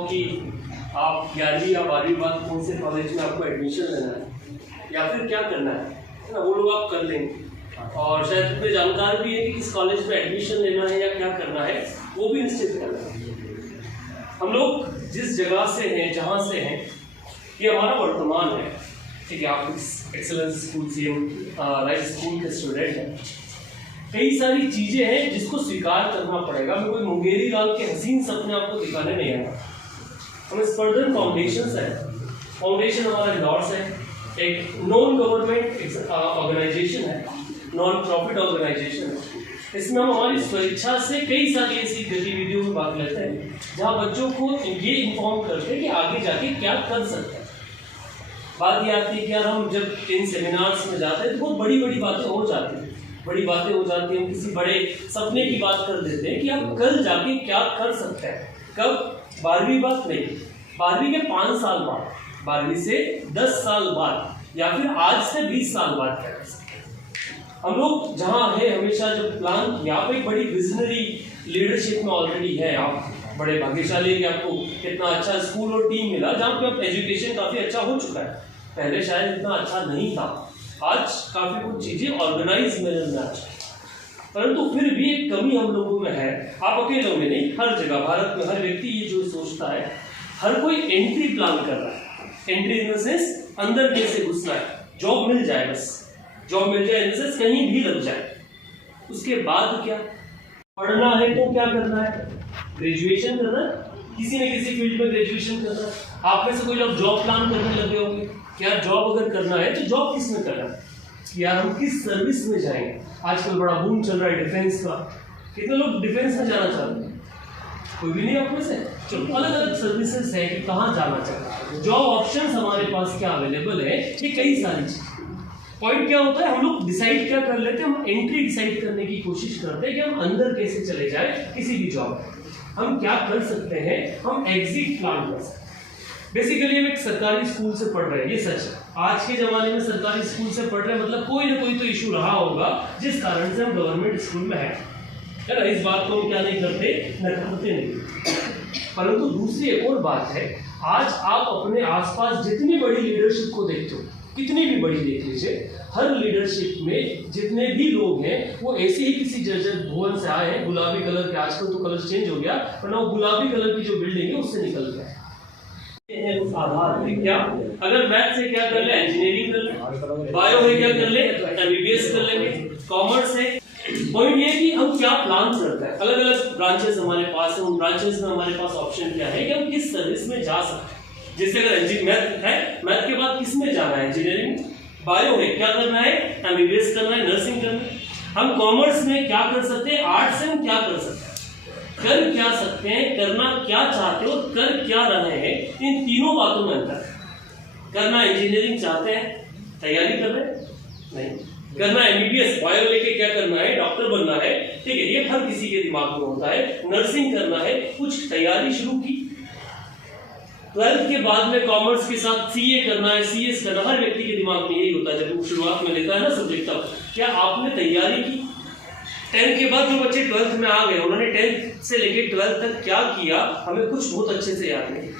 हो कि आप 11वीं या 12वीं बाद कौन से कॉलेज में आपको एडमिशन लेना है या फिर क्या करना है ना, वो लोग आप कर लेंगे। और शायद तुम्हें जानकार भी है कि किस कॉलेज में एडमिशन लेना है या क्या करना है, वो भी निश्चित करना है। हम लोग जिस जगह से हैं, जहाँ से हैं, ये हमारा वर्तमान है, ठीक है। आप एक्सेलेंस स्कूल से राइट स्कूल के स्टूडेंट हैं। कई सारी चीजें हैं जिसको स्वीकार करना पड़ेगा। मैं कोई मुंगेरी लाल के हसीन सपने आपको दिखाने नहीं आया। हमें स्पर्धन फाउंडेशन है, फाउंडेशन हमारा इंडोर्स है, एक नॉन गवर्नमेंट ऑर्गेनाइजेशन है, नॉन प्रॉफिट ऑर्गेनाइजेशन है। इसमें हम हमारी स्वेच्छा से कई सारी ऐसी गतिविधियों में भाग लेते हैं जहाँ बच्चों को ये इन्फॉर्म करते हैं कि आगे जाके क्या कर सकते हैं। बात ये आती है कि यार हम जब इन सेमिनार्स में जाते हैं तो बहुत बड़ी बड़ी बातें हो जाती हैं, बड़ी बातें हो जाती हैं। हम किसी बड़े सपने की बात कर देते हैं कि आप कल जाके क्या कर सकते हैं। कब? 12वीं बाद नहीं, 12वीं के 5 साल बाद, 12वीं से 10 साल बाद, या फिर आज से 20 साल बाद क्या कर सकते हैं। हम लोग जहाँ है हमेशा जब प्लान किया, आप एक बड़ी विजनरी लीडरशिप में ऑलरेडी है, आप बड़े भाग्यशाली कि आपको कितना अच्छा स्कूल और टीम मिला जहाँ पे अब एजुकेशन काफ़ी अच्छा हो चुका है। पहले शायद इतना अच्छा नहीं था, आज काफ़ी कुछ चीज़ें ऑर्गेनाइज मैनर में आ चुकी, परंतु फिर भी एक कमी हम लोगों में है। आप अकेलों में नहीं, हर जगह भारत में हर व्यक्ति ये जो सोचता है, हर कोई एंट्री प्लान कर रहा है। एंट्री इन द सेंस अंदर कैसे घुसना है, जॉब मिल जाए, बस जॉब मिल जाए इन द सेंस कहीं भी लग जाए। उसके बाद क्या पढ़ना है, तो क्या करना है, ग्रेजुएशन करना है, किसी न किसी फील्ड में ग्रेजुएशन करना है। आप में से कोई लोग जॉब प्लान करने लगे होंगे कि यार जॉब अगर करना है तो जॉब किस में करना है, यार हम किस सर्विस में जाएंगे। आजकल बड़ा बूम चल रहा है डिफेंस का, कितने लोग डिफेंस में जाना चाहते हैं? कोई भी नहीं आप में से। चलो अलग अलग सर्विसेज है कि कहाँ जाना चाहते हैं, जॉब ऑप्शंस हमारे पास क्या अवेलेबल है, ये कई सारी चीजें। पॉइंट क्या होता है, हम लोग डिसाइड क्या कर लेते हैं, हम एंट्री डिसाइड करने की कोशिश करते हैं कि हम अंदर कैसे चले जाए किसी भी जॉब में, हम क्या कर सकते हैं, हम एग्जिट प्लान कर सकते हैं। बेसिकली हम एक सरकारी स्कूल से पढ़ रहे हैं, ये सच है। आज के जमाने में सरकारी स्कूल से पढ़ रहे हैं मतलब कोई ना कोई तो इशू रहा होगा जिस कारण से हम गवर्नमेंट स्कूल में है ना। इस बात को हम क्या नहीं करते, नकारते नहीं। परंतु दूसरी एक और बात है, आज आप अपने आसपास जितनी बड़ी लीडरशिप को देखते हो, कितनी भी बड़ी देख लीजिए, हर लीडरशिप में जितने भी लोग हैं वो ऐसे ही किसी जर्जर भवन से आए हैं, गुलाबी कलर के, आजकल तो कलर चेंज हो गया, वरना वो गुलाबी कलर की जो बिल्डिंग है उससे निकल गया है। उस आधार पे क्या, अगर मैथ से क्या कर ले, इंजीनियरिंग कर ले, बायो है क्या कर ले, एमबीबीएस कर लेंगे, कॉमर्स है। पॉइंट ये कि हम क्या प्लान करते हैं, अलग अलग ब्रांचेस हमारे पास है, उन ब्रांचेस में हमारे पास ऑप्शन क्या है कि हम किस सर्विस में जा सकते हैं। जैसे अगर इंजीनियरिंग मैथ है, मैथ के बाद किस में जाना है, इंजीनियरिंग। बायो है क्या करना है, एमबीबीएस करना है, नर्सिंग करना है। हम कॉमर्स में क्या कर सकते हैं, आर्ट्स में क्या कर सकते हैं, कर क्या सकते हैं, करना क्या चाहते हो, कर क्या रहे हैं, इन तीनों बातों में अंतर है। करना इंजीनियरिंग चाहते हैं, तैयारी कर रहे हैं, नहीं करना एमबीबीएस बायो लेके क्या करना है, डॉक्टर बनना है, ठीक है, ये हर किसी के दिमाग में होता है। नर्सिंग करना है, कुछ तैयारी शुरू की। 12th के बाद में कॉमर्स के साथ सीए करना है, सीएस करना, हर व्यक्ति के दिमाग में यही होता है जब वो शुरुआत में लेता है ना सब्जेक्ट। तब क्या आपने तैयारी की? 10th के बाद जो बच्चे 12th में आ गए, उन्होंने 10th से लेके 12th तक क्या किया, हमें कुछ बहुत अच्छे से याद नहीं।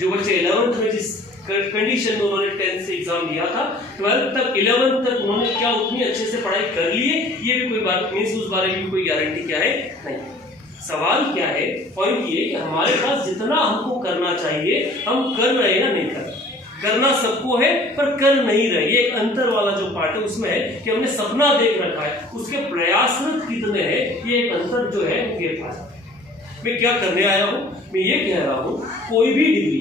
जो बच्चे 11th में जिस कंडीशन में उन्होंने 10th से एग्जाम दिया था, 12th तक 11th तक उन्होंने क्या उतनी अच्छे से पढ़ाई कर लिए, ये भी कोई बात नहीं, उस बारे में कोई गारंटी क्या है, नहीं। सवाल क्या है, पॉइंट ये कि हमारे पास जितना हमको करना चाहिए हम कर रहे हैं या नहीं कर रहे। करना सबको है पर कर नहीं रहे, ये एक अंतर वाला जो पार्ट है उसमें है कि हमने सपना देख रखा है, उसके प्रयासरत कितने हैं, ये एक अंतर जो है ये पार्ट। मैं क्या करने आया हूँ, मैं ये कह रहा हूँ कोई भी डिग्री,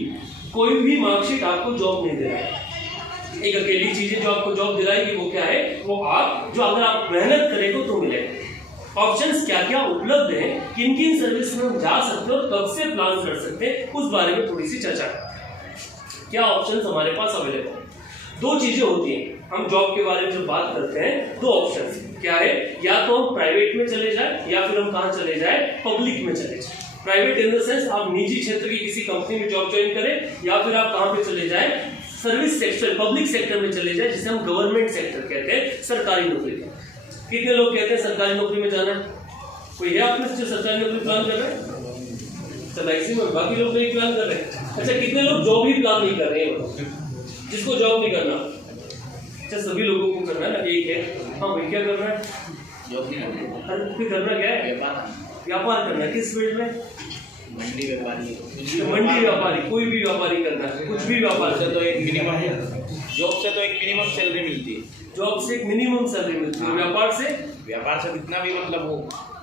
कोई भी मार्कशीट आपको जॉब नहीं दे रहा है। एक अकेली चीज है जो आपको जॉब दिलाएगी, वो क्या है, वो आप जो अगर आप मेहनत करेंगे तो मिलेगा। ऑप्शंस क्या क्या उपलब्ध हैं, किन किन सर्विस में हम जा सकते हैं और कब से प्लान कर सकते हैं, उस बारे में थोड़ी सी चर्चा करते हैं। क्या ऑप्शंस हमारे पास अवेलेबल है? दो चीजें होती हैं, हम जॉब के बारे में जब बात करते हैं, दो ऑप्शंस क्या है, या तो हम प्राइवेट में चले जाए या फिर हम कहाँ चले जाए, पब्लिक में चले जाए। प्राइवेट इन द सेंस आप निजी क्षेत्र की किसी कंपनी में जॉब ज्वाइन करें, या फिर आप कहाँ पे चले जाए, सर्विस सेक्टर, पब्लिक सेक्टर में चले जाए, जिसे हम गवर्नमेंट सेक्टर कहते हैं, सरकारी नौकरी। कितने लोग कहते हैं सरकारी नौकरी में जाना है? कोई है आप में जो सरकारी नौकरी प्लान कर रहे हैं? तो मैक्सिमम बाकी लोग नहीं प्लान कर रहे हैं। अच्छा कितने लोग जॉब ही प्लान नहीं कर रहे हैं बताओ, जिसको जॉब नहीं करना? अच्छा सभी लोगों को करना है ना, एक है। हाँ भाई क्या करना है? जॉब नहीं करना। अरे फिर करना क्या है? व्यापार करना है। किस फील्ड में? मंडी व्यापारी, मंडी व्यापारी, कोई भी व्यापारी करना है, कुछ भी व्यापार से तो एक मिनिमम है, जॉब से तो एक मिनिमम सैलरी मिलती है, जॉब से एक मिनिमम सैलरी मिलती है, व्यापार से कितना भी मतलब वो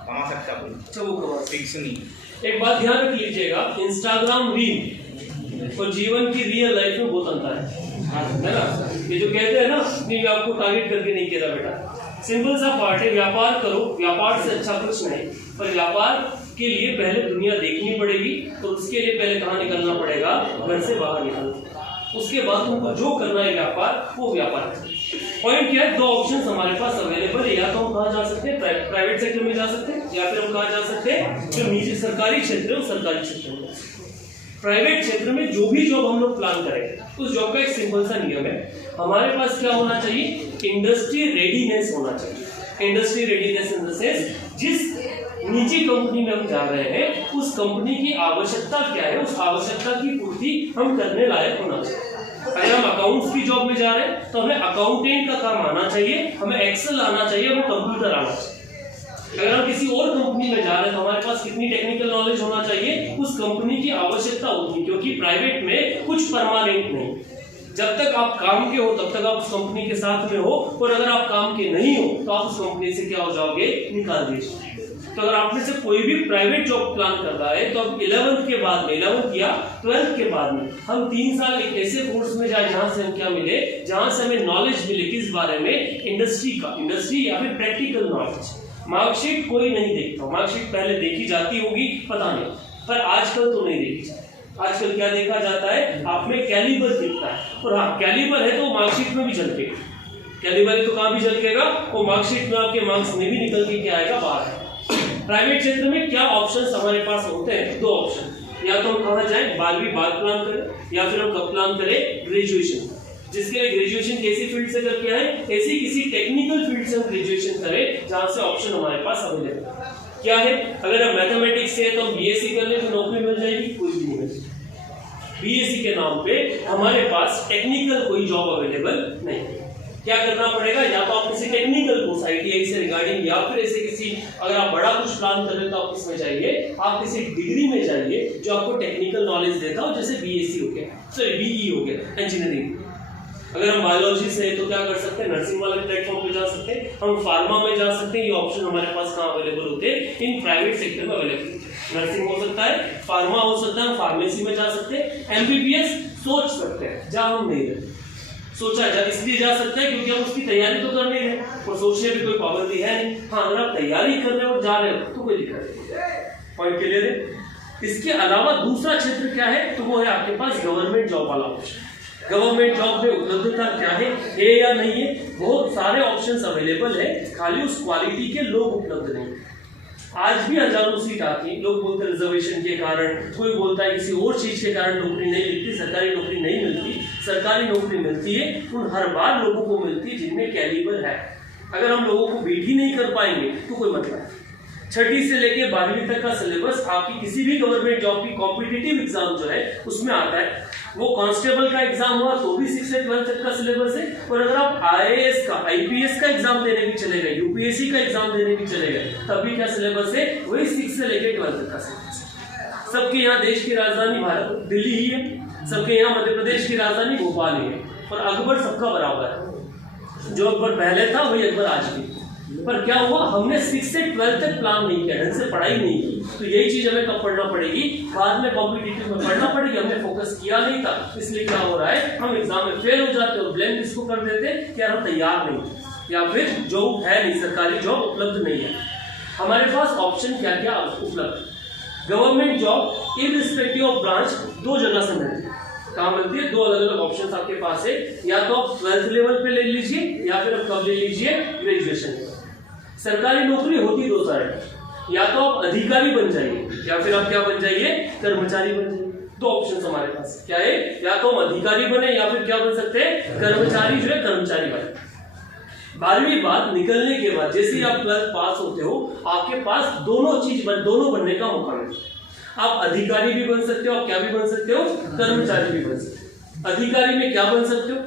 कमा सकता कोई। अच्छा वो कमा फिक्स नहीं। एक बात ध्यान रख लीजिएगा, इंस्टाग्राम रील और जीवन की रियल लाइफ में बहुत अंतर है ना। ये जो कहते हैं ना, नहीं आपको टारगेट करके नहीं कह रहा बेटा, सिंपल सा पार्ट है, व्यापार करो, व्यापार से अच्छा कुछ नहीं। पर व्यापार के लिए पहले दुनिया देखनी पड़ेगी, तो उसके लिए पहले कहाँ निकलना पड़ेगा? घर से बाहर निकलना। उसके बाद तुमको जो करना है व्यापार, वो व्यापार। पॉइंट क्या है? दो ऑप्शन हमारे पास अवेलेबल है, या तो हम कहाँ जा सकते हैं, प्राइवेट सेक्टर में जा सकते हैं, या फिर हम कहाँ जा सकते हैं, जो निजी सरकारी क्षेत्र है, सरकारी क्षेत्र में। प्राइवेट क्षेत्र में जो भी जॉब हम लोग प्लान करेंगे, उस जॉब का एक सिंपल सा नियम है, हमारे पास क्या होना चाहिए? इंडस्ट्री रेडीनेस होना चाहिए। Industry readiness in the sense, जिस निजी कंपनी में हम जा रहे हैं, उस कंपनी की आवश्यकता क्या है, उस आवश्यकता की पूर्ति हम करने लायक होना चाहिए। अगर हम अकाउंट्स की जॉब में जा रहे हैं, तो हमें अकाउंटेंट का काम आना चाहिए, हमें एक्सेल आना चाहिए, हमें कंप्यूटर आना चाहिए। अगर हम किसी और कंपनी में जा रहे हैं, तो हमारे पास कितनी टेक्निकल नॉलेज होना चाहिए, उस कंपनी की आवश्यकता होगी, क्योंकि प्राइवेट में कुछ परमानेंट नहीं। जब तक आप काम के हो तब तक आप उस कंपनी के साथ में हो, और अगर आप काम के नहीं हो तो आप उस कंपनी से क्या हो जाओगे? निकाल दिए। तो अगर आप में से कोई भी प्राइवेट जॉब प्लान कर रहा है, तो अब 11th के बाद में, 11th या 12th के बाद में हम 3 साल एक ऐसे कोर्स में जाए जहां से हम क्या मिले, जहां से हमें नॉलेज मिले किस बारे में? इंडस्ट्री का, इंडस्ट्री या फिर प्रैक्टिकल नॉलेज। मार्कशीट कोई नहीं देखता, मार्कशीट पहले देखी जाती होगी पता नहीं, पर आजकल तो नहीं देखी जाती। आजकल क्या देखा जाता है? आप में कैलिबर दिखता है, और हाँ कैलिबर है तो मार्कशीट में भी झलकेगा। कैलिबर है तो कहाँ भी झलकेगा, वो मार्कशीट में आपके मार्क्स में भी निकल के क्या आएगा? बाहर। प्राइवेट क्षेत्र में क्या ऑप्शंस हमारे पास होते हैं? दो ऑप्शन, या तो हम कहाँ जाएं, 12वीं बाद प्लान करें, या फिर हम कब प्लान करें? ग्रेजुएशन। जिसके लिए ग्रेजुएशन कैसी फील्ड से करके आए? ऐसी किसी टेक्निकल फील्ड से हम ग्रेजुएशन करें जहां से ऑप्शन हमारे पास अवेलेबल है। क्या है? अगर हम मैथमेटिक्स से है तो हम बीएससी कर ले तो नौकरी मिल जाएगी? कोई भी नहीं मिल। बीएससी के नाम पे हमारे पास टेक्निकल कोई जॉब अवेलेबल नहीं। क्या करना पड़ेगा? या तो आप किसी टेक्निकल कोर्स आईटीआई से रिगार्डिंग, या फिर ऐसे किसी, अगर आप बड़ा कुछ प्लान कर रहे हो तो आप किसमें जाइए? आप किसी डिग्री में जाइए जो आपको टेक्निकल नॉलेज देता हो, जैसे बीएससी हो गया, सॉरी बीई हो गया, इंजीनियरिंग। अगर हम बायोलॉजी से तो क्या कर सकते हैं? नर्सिंग वाले प्लेटफॉर्म पे जा सकते हैं, हम फार्मा में जा सकते हैं। ये ऑप्शन हमारे पास कहाँ अवेलेबल होते हैं? इन प्राइवेट सेक्टर में अवेलेबल। नर्सिंग हो सकता है, फार्मा हो सकता है, हम फार्मेसी में जा सकते हैं, एमबीबीएस सोच सकते हैं, जहाँ हम नहीं रहते। सोचा जा इसलिए जा सकते हैं क्योंकि हम उसकी तैयारी तो कर नहीं रहे, और सोचने की कोई पाबंदी है नहीं। हाँ अगर आप तैयारी कर रहे हो और जा रहे हो तो कोई दिक्कत नहीं। पॉइंट क्लियर है? इसके अलावा दूसरा क्षेत्र क्या है? तो वो है आपके पास गवर्नमेंट जॉब वाला ऑप्शन। गवर्नमेंट जॉब में उपलब्धता क्या है या नहीं है? बहुत सारे ऑप्शंस अवेलेबल है, खाली उस क्वालिटी के लोग उपलब्ध नहीं। आज भी हजारों सीट आती है, लोग बोलते हैं रिजर्वेशन के कारण, कोई बोलता है किसी और चीज के कारण नौकरी नहीं मिलती, सरकारी नौकरी नहीं मिलती। सरकारी नौकरी मिलती है उन हर बार लोगों को मिलती है जिनमें कैलिबर है। अगर हम लोगों को बीट ही नहीं कर पाएंगे तो कोई मतलब नहीं। 6ठी से लेके 12वीं तक का सिलेबस आपकी किसी भी गवर्नमेंट जॉब की कॉम्पिटिटिव एग्जाम जो है उसमें आता है। वो कांस्टेबल का एग्जाम हुआ तो भी 6 से 12 तक का सिलेबस है, और अगर आप आईएएस का, आईपीएस का एग्जाम देने भी चले गए, यूपीएससी का एग्जाम देने भी चले गए, तब भी क्या सिलेबस है? वही 6 से लेके 12 तक का सिलेबस। सबके यहाँ देश की राजधानी भारत दिल्ली ही है, सबके यहाँ मध्य प्रदेश की राजधानी भोपाल ही है, और अकबर सबका बराबर है। जो अकबर पहले था वही अकबर आज भी। पर क्या हुआ? हमने 6 से 12 तक प्लान नहीं किया, ढंग से पढ़ाई नहीं की, तो यही चीज हमें कब पढ़ना पड़ेगी? बाद में कॉम्पिटिटिव में पढ़ना पड़ेगी। हमने फोकस किया नहीं था, इसलिए क्या हो रहा है? हम एग्जाम में फेल हो जाते हैं, और ब्लेम किसको कर देते हैं कि यार हम तैयार नहीं, या फिर जॉब है नहीं, सरकारी जॉब उपलब्ध नहीं है। हमारे पास ऑप्शन क्या क्या उपलब्ध है? Government job irrespective of branch 2 जगह से मिलती है। कहाँ मिलती है? 2 अलग अलग ऑप्शन आपके पास है, या तो आप 12th लेवल पे ले लीजिए, या फिर आप कब ले लीजिए? ग्रेजुएशन। सरकारी नौकरी होती 2 तरह की, या तो आप अधिकारी बन जाइए, या फिर आप क्या बन जाइए? कर्मचारी बन जाइए। 2 ऑप्शन हमारे पास क्या है? या तो हम अधिकारी बने, या फिर क्या बन सकते हैं? कर्मचारी जो है कर्मचारी बने। 12वीं बाद निकलने के बाद जैसे ही आप 12th पास होते हो, आपके पास दोनों बनने का मौका मिलता है। आप अधिकारी भी बन सकते हो, आप क्या भी बन सकते हो, कर्मचारी भी बन सकते हो। अधिकारी में क्या बन सकते हो?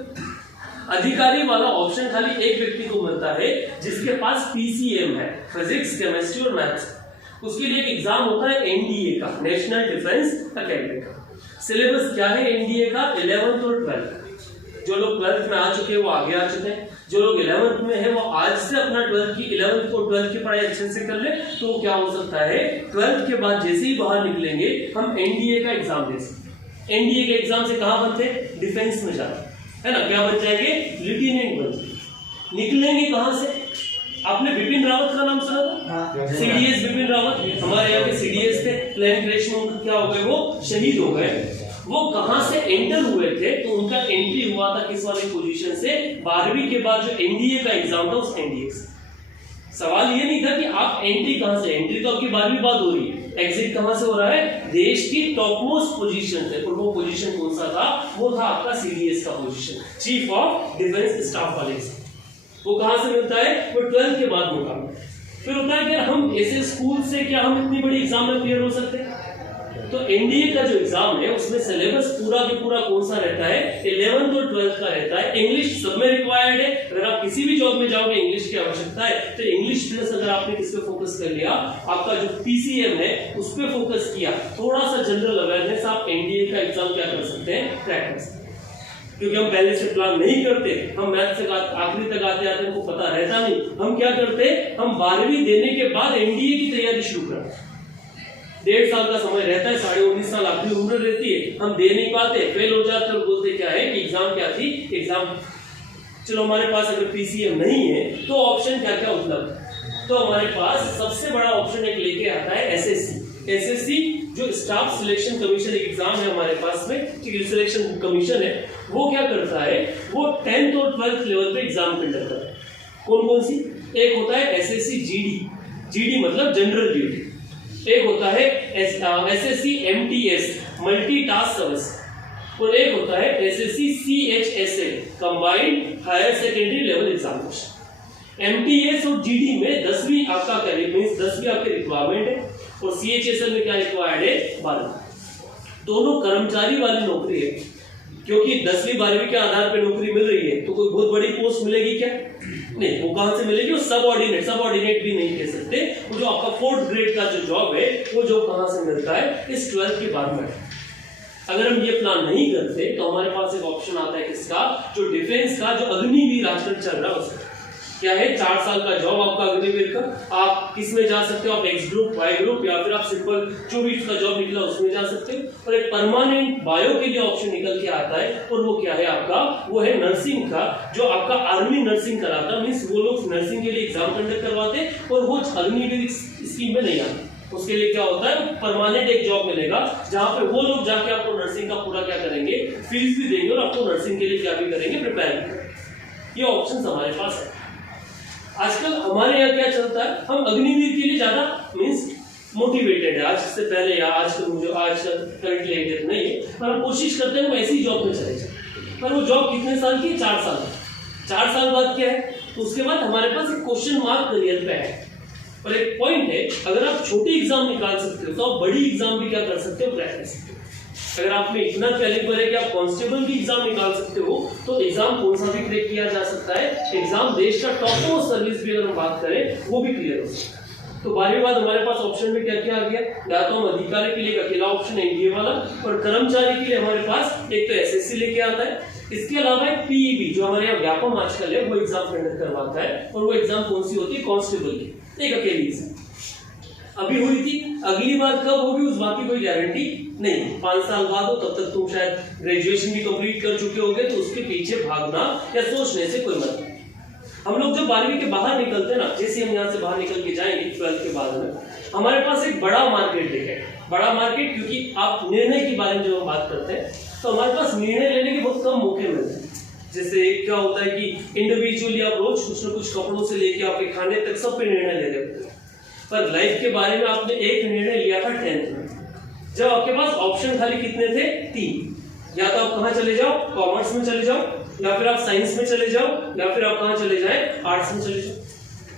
अधिकारी वाला ऑप्शन खाली एक व्यक्ति को मिलता है जिसके पास पीसीएम है, फिजिक्स, केमिस्ट्री और मैथ्स। उसके लिए एक एग्जाम होता है एनडीए का, नेशनल डिफेंस एकेडमी का। सिलेबस क्या है एनडीए का? 11th और 12th। जो लोग 12th में आ चुके हैं वो आगे आ चुके हैं, जो लोग 11th में है वो आज से अपना 12th की 11th और 12th की पढ़ाई अच्छे से कर ले। तो क्या हो सकता है 12th के बाद जैसे ही बाहर निकलेंगे हम एनडीए का एग्जाम दे सकते। एनडीए के एग्जाम से कहां बनते हैं? डिफेंस में जाते है ना, क्या बन जाएंगे? लेफ्टिनेंट बन जाएंगे। निकलेंगे कहां से? आपने बिपिन रावत का नाम सुना था? सीडीएस बिपिन रावत, हमारे यहाँ के सीडीएस थे, प्लेन क्रैश में उनका क्या हो गए? वो शहीद हो गए। वो कहां से एंटर हुए थे? तो उनका एंट्री हुआ था किस वाली पोजीशन से? 12वीं के बाद जो एनडीए का एग्जाम था उस एनडीए से। सवाल ये नहीं था कि आप एंट्री कहां से, एंट्री तो आपकी 12वीं बाद हो रही है, एग्जिट कहां से हो रहा है? देश की टॉप मोस्ट पोजीशन से। और वो पोजीशन कौन सा था? वो था आपका सीडीएस का position, chief of defence staff वाले से। वो कहां से मिलता है? वो 12th के बाद मुकाबला। फिर होता है कि हम ऐसे स्कूल से क्या हम इतनी बड़ी एग्जाम में क्लियर हो सकते हैं? तो एनडीए का जो एग्जाम है उसमें सिलेबस पूरा के पूरा कौन सा रहता है? 11th और 12th का रहता है। इंग्लिश सब में रिक्वायर्ड है। अगर आप किसी भी जॉब में जाओगे इंग्लिश की आवश्यकता है, तो इंग्लिश प्लस अगर आपने किस पे फोकस कर लिया, आपका जो पीसीएम है उस पे फोकस किया, थोड़ा सा जनरल अवेयरनेस, आप एनडीए का एग्जाम क्या कर सकते हैं? क्रैक कर सकते हैं। क्योंकि हम पहले से प्लान नहीं करते, हम मैथ से आखिरी तक आते आते हमको पता रहता नहीं। हम क्या करते? हम 12वीं देने के बाद एनडीए की तैयारी शुरू करते हैं। 1.5 साल का समय रहता है, 19.5 साल आपकी उम्र रहती है, हम दे नहीं पाते, फेल हो जाते और बोलते क्या है कि एग्जाम क्या थी? एग्जाम। चलो हमारे पास अगर पीसीएम नहीं है तो ऑप्शन क्या क्या उपलब्ध है? तो हमारे पास सबसे बड़ा ऑप्शन एक लेके आता है एसएससी। एसएससी जो स्टाफ सिलेक्शन कमीशन एक एग्जाम है हमारे पास में, सिलेक्शन कमीशन है, वो क्या करता है? वो 10th और 12th लेवल पे एग्जाम कंडक्ट करता है। कौन कौन सी? एक होता है एसएससी जीडी, जीडी मतलब जनरल ड्यूटी। एक होता है SSC MTS, multi task service, और एक होता है SSC CHSA, combined higher secondary level examination. MTS और जीडी में 10वीं आपका करीब मींस 10वीं आपके रिक्वायरमेंट है, और सीएचएसए में क्या रिक्वायर्ड है? 12वीं। दोनों कर्मचारी वाली नौकरी है, क्योंकि 10वीं 12वीं के आधार पर नौकरी मिल रही है, तो कोई बहुत बड़ी पोस्ट मिलेगी क्या? नहीं। वो कहां से मिलेगी? वो सबऑर्डिनेट भी नहीं कह सकते। वो जो आपका 4th ग्रेड का जो जॉब है, वो जॉब कहां से मिलता है? इस 12th के बाद में। अगर हम ये प्लान नहीं करते तो हमारे पास एक ऑप्शन आता है किसका? जो डिफेंस का, जो अग्निवीर आजकल चल रहा है उसका। क्या है? 4 साल का जॉब आपका अग्निवीर का। आप किस में जा सकते हो? आप एक्स ग्रुप, वाई ग्रुप, या फिर आप सिंपल 24 का जॉब निकला उसमें जा सकते हो। और एक परमानेंट बायो के लिए ऑप्शन निकल के आता है, और वो क्या है आपका? वो है नर्सिंग का, जो आपका आर्मी नर्सिंग कराता, मीन्स वो लोग नर्सिंग के लिए एग्जाम कंडक्ट करवाते हैं और वो अग्निवीर स्कीम में नहीं आते। उसके लिए क्या होता है? परमानेंट एक जॉब मिलेगा जहां पे वो लोग जाके आपको नर्सिंग का पूरा क्या करेंगे? फीस भी देंगे और आपको नर्सिंग के लिए क्या भी करेंगे? प्रिपेयर करेंगे। ये ऑप्शन हमारे पास है। आजकल हमारे यहाँ क्या चलता है? हम अग्निवीर के लिए ज्यादा मीन्स मोटिवेटेड है। आज से पहले या आज करंटली आइडिया नहीं है, पर हम कोशिश करते हैं हम ऐसी जॉब में चले जाए। पर वो जॉब कितने साल की? 4 साल। 4 साल बाद क्या है? तो उसके बाद हमारे पास एक क्वेश्चन मार्क करियर पे है। और एक पॉइंट है, अगर आप छोटी एग्जाम निकाल सकते हो तो आप बड़ी एग्जाम भी क्या कर सकते हो? क्रैक कर सकते हो। अगर आप में इतना कैलिबर है कि आप कांस्टेबल की एग्जाम निकाल सकते हो, तो एग्जाम कौन सा भी क्रैक किया जा सकता है। एग्जाम देश का टॉप मोस्ट सर्विस भी अगर हम बात करें वो भी क्लियर हो सकता है। तो 12वीं बाद हमारे पास ऑप्शन में क्या क्या आ गया? या तो हम अधिकारी के लिए एक अकेला ऑप्शन है ये वाला, और कर्मचारी के लिए हमारे पास एक तो एसएससी लेके आता है, इसके अलावा एक पीईबी जो हमारे यहाँ व्यापम आजकल है वो एग्जाम कंडक्ट करवाता है। और वो एग्जाम कौन सी होती है? कांस्टेबल की, एक अकेली एग्जाम अभी हुई थी। अगली बार कब होगी उस बात की कोई गारंटी नहीं। 5 साल बाद हो तब तक तुम शायद ग्रेजुएशन भी कंप्लीट कर चुके होगे, तो उसके पीछे भागना या सोचने से कोई मतलब नहीं। हम लोग जब 12वीं के बाहर निकलते हैं ना, जैसे हम यहाँ से बाहर निकल के जाएंगे 12th के बाद में, हमारे पास एक बड़ा मार्केट दिखेगा। बड़ा मार्केट क्योंकि आप निर्णय के बारे में जब हम बात करते हैं तो हमारे पास निर्णय लेने के बहुत कम मौके मिलते हैं। जैसे क्या होता है कि इंडिविजुअली आप रोज कुछ ना कुछ कपड़ों से लेके आपके खाने तक सब पे निर्णय ले लेते हैं, पर लाइफ के बारे में आपने एक निर्णय लिया था 10th में, जब आपके पास ऑप्शन खाली कितने थे? 3। या तो आप कहाँ चले जाओ? कॉमर्स में चले जाओ, या फिर आप साइंस में चले जाओ, या फिर आप कहाँ चले जाए? आर्ट्स में चले जाओ।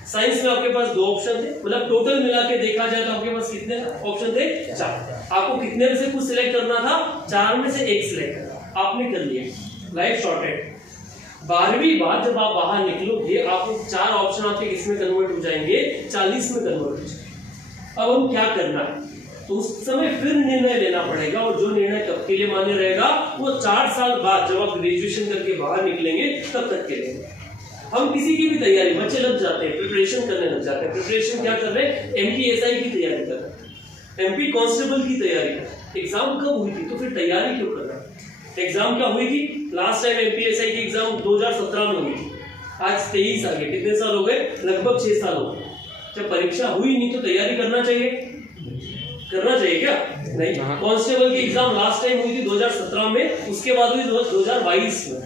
साइंस में आपके पास 2 ऑप्शन थे, मतलब टोटल मिला के देखा जाए तो आपके पास कितने ऑप्शन थे? 4। आपको कितने में से कुछ सिलेक्ट करना था? 4 में से 1 सिलेक्ट करना, आपने कर लिया, लाइफ सॉर्टेड। 12वीं बाद जब आप बाहर निकलोगे, आपको 4 ऑप्शन आपके किसमें कन्वर्ट हो जाएंगे? 40 में कन्वर्ट हो जाएंगे। अब हम क्या करना है, तो उस समय फिर निर्णय लेना पड़ेगा, और जो निर्णय कब के लिए मान्य रहेगा? वो 4 साल बाद जब आप ग्रेजुएशन करके बाहर निकलेंगे तब तक के लिए। हम किसी की भी तैयारी, बच्चे लग जाते हैं, प्रिपरेशन करने लग जाते हैं। प्रिपरेशन क्या कर रहे हैं? MPSI की तैयारी कर रहे हैं, MP कांस्टेबल की तैयारी कर रहे हैं। एग्जाम कब हुई थी? तो फिर तैयारी क्यों कर रहे हैं? एग्जाम क्या हुई थी? लास्ट टाइम MPSI की एग्जाम 2017 में हुई थी, आज 23 आ गए, कितने साल हो गए? लगभग 6 साल हो गए। जब परीक्षा हुई नहीं तो तैयारी करना चाहिए, करना चाहिए क्या? नहीं। कांस्टेबल की एग्जाम लास्ट टाइम हुई थी 2017 में, उसके बाद हुई 2022 में।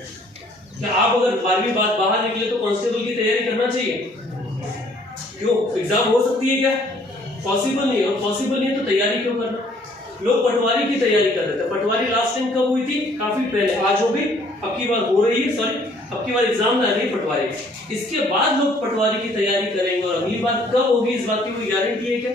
क्या आप अगर 12वीं बाद बाहर निकले तो कांस्टेबल की तैयारी करना चाहिए? क्यों? एग्जाम हो सकती है क्या? पॉसिबल नहीं है, और पॉसिबल नहीं है तो तैयारी क्यों करना? लोग पटवारी की तैयारी कर रहे थे। पटवारी लास्ट टाइम कब हुई थी? काफी पहले, आज हो गई, अब की बार हो रही है, सॉरी अब की बार एग्जाम आ रही है पटवारी। इसके बाद लोग पटवारी की तैयारी करेंगे, और अगली बार कब होगी इस बात की कोई गारंटी है क्या?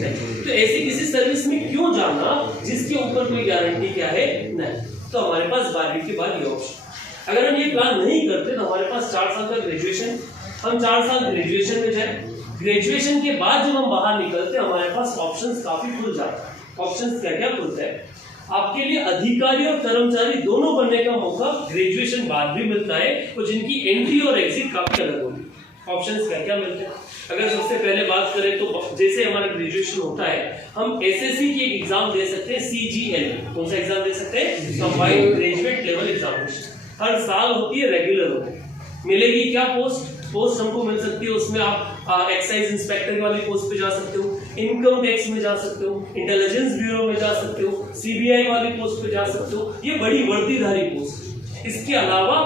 नहीं। तो ऐसी किसी सर्विस में क्यों जाना जिसके ऊपर कोई गारंटी क्या है? नहीं। तो हमारे पास 12वीं के बाद ये ऑप्शन। अगर हम ये प्लान नहीं करते तो हमारे पास 4 साल का ग्रेजुएशन, हम 4 साल ग्रेजुएशन में जाए, ग्रेजुएशन के बाद जब हम बाहर निकलते हमारे पास ऑप्शंस काफी खुल जाते हैं। ऑप्शंस क्या क्या खुलते हैं? आपके लिए अधिकारी और कर्मचारी दोनों बनने का मौका ग्रेजुएशन बाद भी मिलता है, और जिनकी एंट्री और एग्जिट काफी अलग होगी। ऑप्शंस क्या क्या मिलते हैं? अगर सबसे पहले बात करें तो जैसे हमारा ग्रेजुएशन होता है, हम SSC की एक एग्जाम दे सकते हैं, CGL। कौन सा एग्जाम दे सकते हैं? Combined graduate level examination. हर साल होती है, रेगुलर होती है। मिलेगी क्या पोस्ट? पोस्ट हमको मिल सकती है, उसमें आप एक्साइज इंस्पेक्टर वाली पोस्ट पे जा सकते हो, इनकम टैक्स में जा सकते हो, इंटेलिजेंस ब्यूरो में जा सकते हो, CBI वाली पोस्ट पे जा सकते हो। ये बड़ी वर्दीधारी पोस्ट। इसके अलावा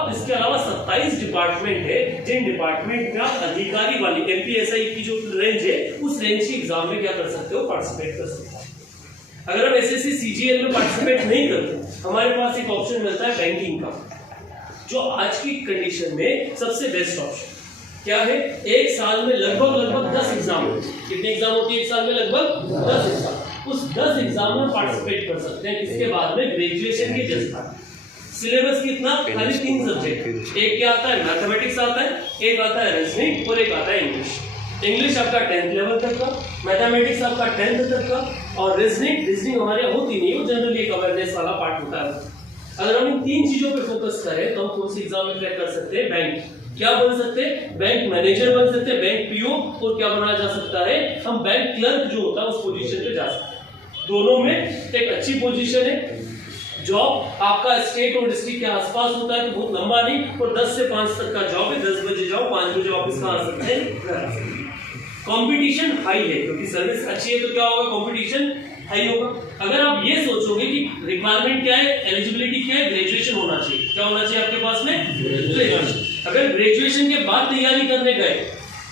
27 डिपार्टमेंट है, जिन डिपार्टमेंट में आप अधिकारी वाली MPSI की जो रेंज है, उस रेंज की एग्जाम में क्या कर सकते हो? पार्टिसिपेट कर सकते हो। अगर हम SSC CGL में पार्टिसिपेट नहीं करते, हमारे पास एक ऑप्शन मिलता है बैंकिंग का, जो आज की कंडीशन में सबसे बेस्ट ऑप्शन क्या है? एक साल में लगभग 10 एग्जाम होती है। कितनी एग्जाम होती है एक साल में? लगभग 10 एग्जाम। उस 10 एग्जाम में पार्टिसिपेट कर सकते हैं। इसके बाद में ग्रेजुएशन की जस्ट सिलेबस कितना? खाली 3 सब्जेक्ट। एक क्या आता है? मैथमेटिक्स आता है, एक आता है रीजनिंग, और एक आता है इंग्लिश। इंग्लिश आपका 10th लेवल तक का, मैथमेटिक्स आपका 10th तक का, और रीजनिंग हमारे यहाँ होती नहीं, वो जनरली एक अवेयरनेस वाला पार्ट होता है। अगर हम इन 3 चीजों पे फोकस करें तो हम कौन सी एग्जाम में क्रैक कर सकते हैं? बैंक। क्या बन सकते हैं? बैंक मैनेजर बन सकते हैं, बैंक PO, और क्या बना जा सकता है? हम बैंक क्लर्क जो होता है उस पोजीशन पे जा सकते हैं। दोनों में एक अच्छी पोजीशन है। जॉब आपका स्टेट और डिस्ट्रिक्ट के आसपास होता है, तो बहुत लंबा नहीं, और 10 से 5 तक का जॉब है। 10 बजे जाओ, 5 बजे वापस कहाँ आ सकते हैं? कंपटीशन हाई है, क्योंकि सर्विस अच्छी है तो क्या होगा? कंपटीशन हाई होगा। अगर आप ये सोचोगे कि रिक्वायरमेंट क्या है, एलिजिबिलिटी क्या है, ग्रेजुएशन होना चाहिए, क्या होना चाहिए आपके पास में? ग्रेजुएशन। अगर ग्रेजुएशन के बाद तैयारी करने गए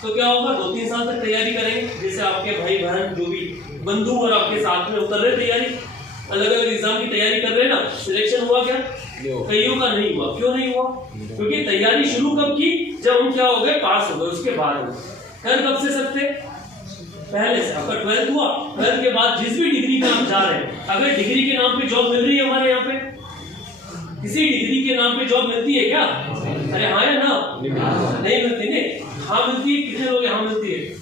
तो क्या होगा? 2-3 साल तक तैयारी करेंगे। जैसे आपके भाई बहन जो भी बंधु और आपके साथ में उतर रहे तैयारी, अलग अलग एग्जाम की तैयारी कर रहे हैं ना, सिलेक्शन हुआ क्या? कईयों का नहीं हुआ। क्यों नहीं हुआ? क्योंकि तैयारी शुरू कब की? जब हम क्या हो गए? पास हो गए, उसके बाद कर कब से सकते? पहले से। आपका 12th हुआ, 12th के बाद जिस भी डिग्री पे हम जा रहे हैं, अगर डिग्री के नाम पे जॉब मिल रही है हमारे यहाँ पे, किसी डिग्री के नाम पे जॉब मिलती है क्या? अरे हाँ है ना? नहीं मिलती। नहीं, हाँ मिलती है। कितने लोग यहाँ मिलती है?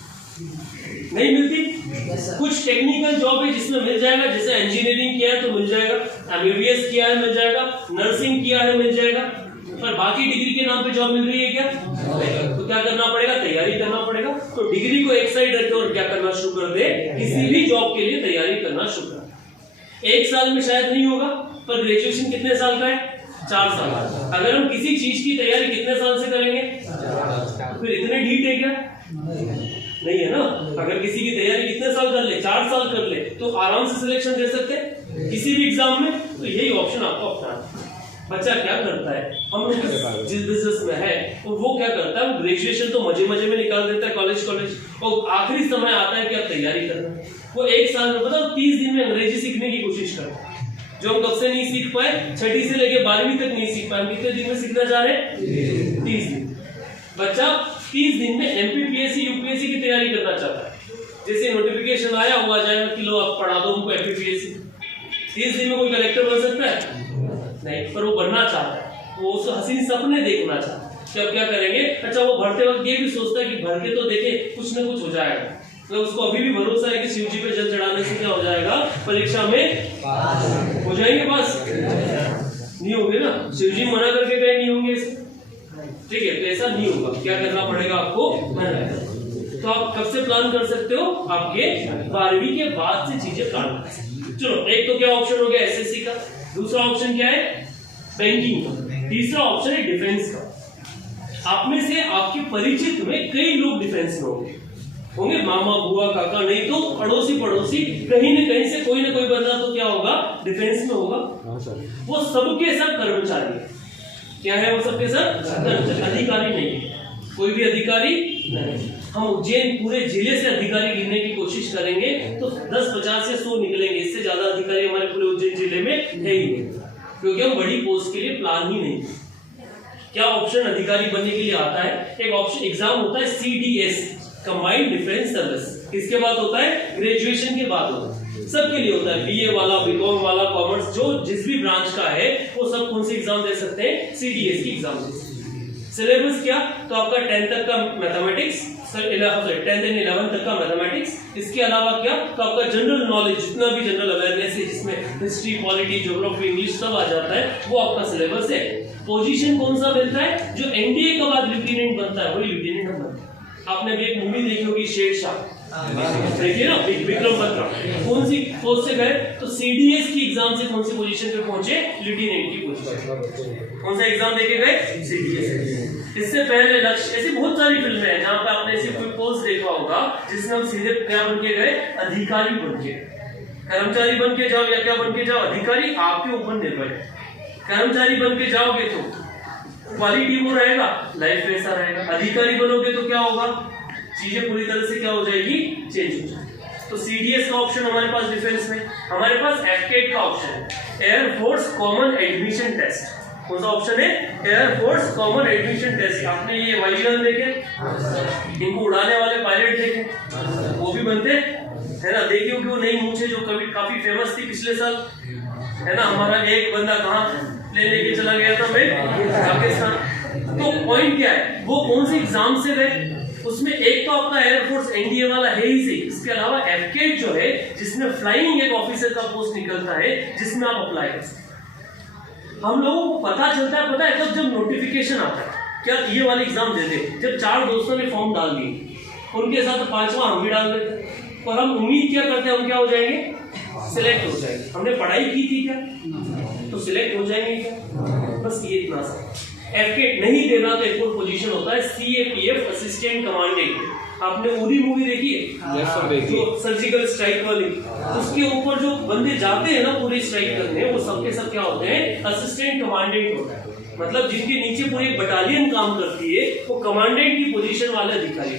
नहीं मिलती। कुछ टेक्निकल जॉब है जिसमें मिल जाएगा, जैसे इंजीनियरिंग किया है तो मिल जाएगा, MBBS किया है मिल जाएगा, नर्सिंग किया है मिल जाएगा, पर बाकी डिग्री के नाम पे जॉब मिल रही है क्या? तो क्या करना पड़ेगा? तैयारी करना पड़ेगा। तो डिग्री को एक साइड रखे और क्या करना शुरू कर दे? किसी भी जॉब के लिए तैयारी करना शुरू कर। 1 साल में शायद नहीं होगा, पर ग्रेजुएशन कितने साल का है? 4 साल। अगर हम किसी चीज की तैयारी कितने साल से करेंगे? तो फिर इतने ढीठ है क्या? नहीं है ना। अगर किसी की तैयारी कितने साल कर ले? 4 साल कर ले, तो आराम से सिलेक्शन दे सकते हैं किसी भी एग्जाम में। तो यही ऑप्शन आपको अपनाना। बच्चा क्या करता है, हम लोग जिस बिजनेस में है वो क्या करता है? वो ग्रेजुएशन तो मजे मजे में निकाल देता है, कॉलेज, और आखिरी समय आता है कि आप तैयारी करना। वो 1 साल में, मतलब 30 दिन में अंग्रेजी सीखने की कोशिश करता है, जो हम कब से नहीं सीख पाए? 6ठी से लेके 12वीं तक नहीं सीख पाए। हम कितने दिन में सीखना चाह रहे हैं? 30 दिन। बच्चा 30 दिन में एमपीपीएससी यूपीएससी की तैयारी करना चाहता है, जैसे नोटिफिकेशन आया हुआ जाएगा कि लो आप पढ़ा दो उनको एमपीपीएससी, 30 दिन में कोई कलेक्टर बन सकता है नहीं, पर वो बनना चाहता है, वो उस हसीन सपने देखना चाहता है कि अब क्या करेंगे। अच्छा, वो भरते वक्त ये भी सोचता है कि भर के तो देखे कुछ ना कुछ हो जाएगा, तो उसको अभी भी भरोसा है कि शिवजी पे जल चढ़ाने से क्या हो जाएगा, परीक्षा में हो जाएंगे पास। नहीं होंगे ना, शिवजी मना करके गए नहीं होंगे ऐसे, ठीक है, तो ऐसा नहीं होगा। क्या करना पड़ेगा आपको, मेहनत। तो आप कब से प्लान कर सकते हो, आपके 12वीं के बाद से चीजें प्लान कर सकते हो। चलो, एक तो क्या ऑप्शन हो गया एसएससी का, दूसरा ऑप्शन क्या है बैंकिंग का, तीसरा ऑप्शन है डिफेंस का। आप में से आपके परिचित में कई लोग डिफेंस में होंगे, मामा बुआ काका, नहीं तो अड़ोसी पड़ोसी, कहीं न कहीं से कोई ना कोई बंदा तो क्या होगा, डिफेंस में होगा। वो सबके सब कर्मचारी है। क्या है वो सबके सब अधिकारी नहीं है, कोई भी अधिकारी नहीं। हम उज्जैन पूरे जिले से अधिकारी गिनने की कोशिश करेंगे तो 10, 50 या 100 निकलेंगे, इससे ज्यादा अधिकारी हमारे पूरे उज्जैन जिले में है ही नहीं, क्योंकि हम बड़ी पोस्ट के लिए प्लान ही नहीं। क्या ऑप्शन अधिकारी बनने के लिए आता है, एक ऑप्शन एग्जाम होता है CDS, कंबाइंड डिफेंस सर्विस, किसके बाद होता है, ग्रेजुएशन के बाद होता है, सबके लिए होता है, BA वाला, BCom वाला, कॉमर्स, जो जिस भी ब्रांच का है वो सब कौन सी एग्जाम दे सकते हैं, CDS की एग्जाम दे सकते हैं। सिलेबस क्या, तो आपका 10th तक का मैथमेटिक्स, 10th एंड 11th तक का मैथमेटिक्स, इसके अलावा क्या, तो आपका जनरल नॉलेज, जितना भी जनरल अवेयरनेस है जिसमें हिस्ट्री, पॉलिटी, ज्योग्राफी, इंग्लिश सब आ जाता है, वो आपका सिलेबस है। पोजीशन कौन सा मिलता है, जो एनडीए के बाद लेफ्टिनेंट बनता है वही लेफ्टिनेंट हम बनते हैं। आपने भी एक मूवी देखी होगी शेरशाह, देखिए ना, विक्रम बत्रा, कौन सी पोस्ट से गए, तो सीडीएस की एग्जाम से कौन सी पोजीशन पे पहुंचे, लेफ्टिनेंट की पोजीशन। कौन सा एग्जाम देके गए, सीडीएस। इससे पहले लक्ष्य, ऐसी बहुत सारी फिल्में हैं जहां पे आपने ऐसी कोई पोस्ट देखा होगा जिसमें हम सीधे क्या बन के गए, अधिकारी बन के, कर्मचारी बन के जाओ या क्या बन के जाओ, अधिकारी आपके ऊपर निर्भर है। कर्मचारी बन के जाओगे तो क्वालिटी वो रहेगा, लाइफ वैसा रहेगा। अधिकारी बनोगे तो क्या होगा, चीजें पूरी तरह से क्या हो जाएगी, चेंज हो जाएगी। तो सीडीएस का ऑप्शन हमारे पास डिफेंस में, हमारे पास एफकेट का ऑप्शन है, एयरफोर्स कॉमन एडमिशन टेस्ट। कौन सा ऑप्शन है, एयरफोर्स कॉमन एडमिशन टेस्ट। आपने ये वायुयान देखे, इनको उड़ाने वाले पायलट देखे, वो भी बनते है ना, देखियो कि वो नई मूंछें जो कभी काफी फेमस थी पिछले साल, है ना, हमारा एक बंदा कहाँ लेके चला गया था भाई, पाकिस्तान। तो पॉइंट क्या है, वो कौन से एग्जाम से गए, उसमें एक तो आपका एयरफोर्स एनडीए वाला है ही सही, इसके अलावा एफकेट जो है जिसमें फ्लाइंग एक ऑफिसर का पोस्ट निकलता है, जिसमें आप अप्लाई कर सकते हैं। हम लोगों को पता चलता है, पता है तब जब नोटिफिकेशन आता है, क्या ये वाले एग्जाम दे दे, जब 4 दोस्तों ने फॉर्म डाल दिए, उनके साथ 5वां हम भी डाल देते हैं, और हम उम्मीद क्या करते हैं, हम क्या हो जाएंगे, सिलेक्ट हो जाएंगे। हमने पढ़ाई की थी क्या, तो सिलेक्ट हो जाएंगे क्या, बस ये इतना सा। एफकेट नहीं देना तो एक और पोजीशन होता है सीएपीएफ असिस्टेंट कमांडेंट। आपने उरी मूवी देखी है, जो सर्जिकल स्ट्राइक वाली, उसके ऊपर जो बंदे जाते हैं ना पूरी स्ट्राइक करने, वो सबके सब क्या होते हैं, असिस्टेंट कमांडेंट होता है। मतलब जिनके नीचे पूरी बटालियन काम करती है, वो कमांडेंट की पोजीशन वाले अधिकारी।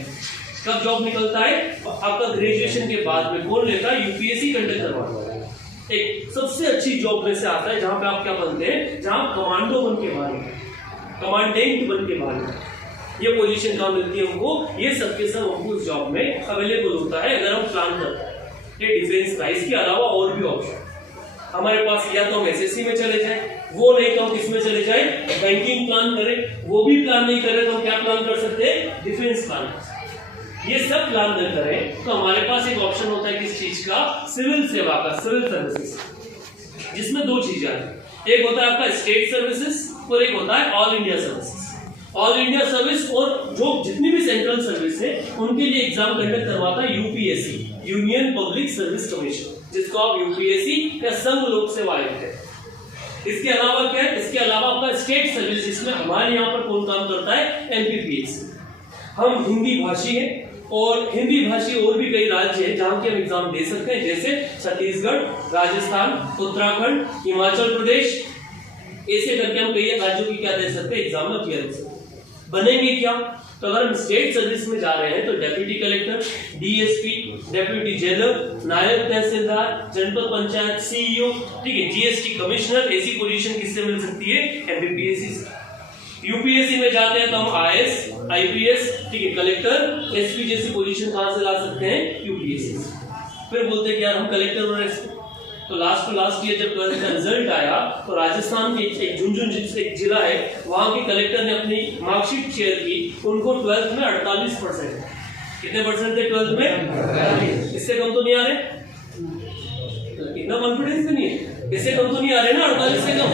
कब जॉब निकलता है, आपका ग्रेजुएशन के बाद में। कौन लेता है, यूपीएससी कंडक्ट करवाता है। एक सबसे अच्छी जॉब में से आता है जहां पे आप क्या बनते हैं, जहां कमांडो बन के बाहर, कमांडेंट बन के बाहर, ये पोजीशन कहाँ मिलती है हमको, ये सबके सब हमको उस जॉब में अवेलेबल होता है अगर हम प्लान करते हैं। ये डिफेंस का, इसके अलावा और भी ऑप्शन हमारे पास, या तो हम एसएससी में चले जाए, वो नहीं तो हम किसमें चले जाए, बैंकिंग प्लान करें, वो भी प्लान नहीं करें तो हम क्या प्लान कर सकते हैं, डिफेंस प्लान। ये सब प्लान न करें तो हमारे पास एक ऑप्शन होता है किस चीज का, सिविल सेवा का, सिविल सर्विसेज, जिसमें 2 चीजें आती है। एक होता है आपका स्टेट सर्विसेज और एक होता है all India services. All India service और जो जितनी भी सेंट्रल सर्विस है उनके लिए एग्जाम कंडक्ट करवाता है UPSC, union public service commission, जिसको आप यूपीएससी या संघ लोक सेवा आयोग है। इसके अलावा क्या है, इसके अलावा आपका स्टेट सर्विस, जिसमें हमारे यहाँ पर कौन काम करता है, एमपीपीएससी। हम हिंदी भाषी हैं और हिंदी भाषी और भी कई राज्य हैं जहां के हम एग्जाम दे सकते हैं, जैसे छत्तीसगढ़, राजस्थान, उत्तराखंड, हिमाचल प्रदेश, ऐसे करके हम कई राज्यों की क्या दे सकते हैं, एग्जाम में क्लियर कर सकते हैं। बनेंगे क्या, तो अगर हम स्टेट सर्विस में जा रहे हैं तो deputy collector, DSP, deputy jailer, नायब तहसीलदार, जनपद पंचायत सीईओ, ठीक है, जीएसटी कमिश्नर, ऐसी पोजीशन किससे मिल सकती है, एमपीपीएससी से। यूपीएससी में जाते हैं तो हम आईएएस, आईपीएस, ठीक है, कलेक्टर, एसपी जैसी पोजीशन कहां से ला सकते हैं? यूपीएससी से। फिर बोलते हैं कि यार हम कलेक्टर और एसपी। तो लास्ट ईयर जब 12th का रिजल्ट आया तो राजस्थान के एक झुंझुनू एक जिला है, वहां के कलेक्टर ने अपनी मार्कशीट शेयर की, उनको 12th में 48%। कितने परसेंट थे 12th में? इससे कम तो नहीं आ रहे, इतना कॉन्फिडेंस भी नहीं है, इससे कम तो नहीं आ रहे ना, 48 से कम।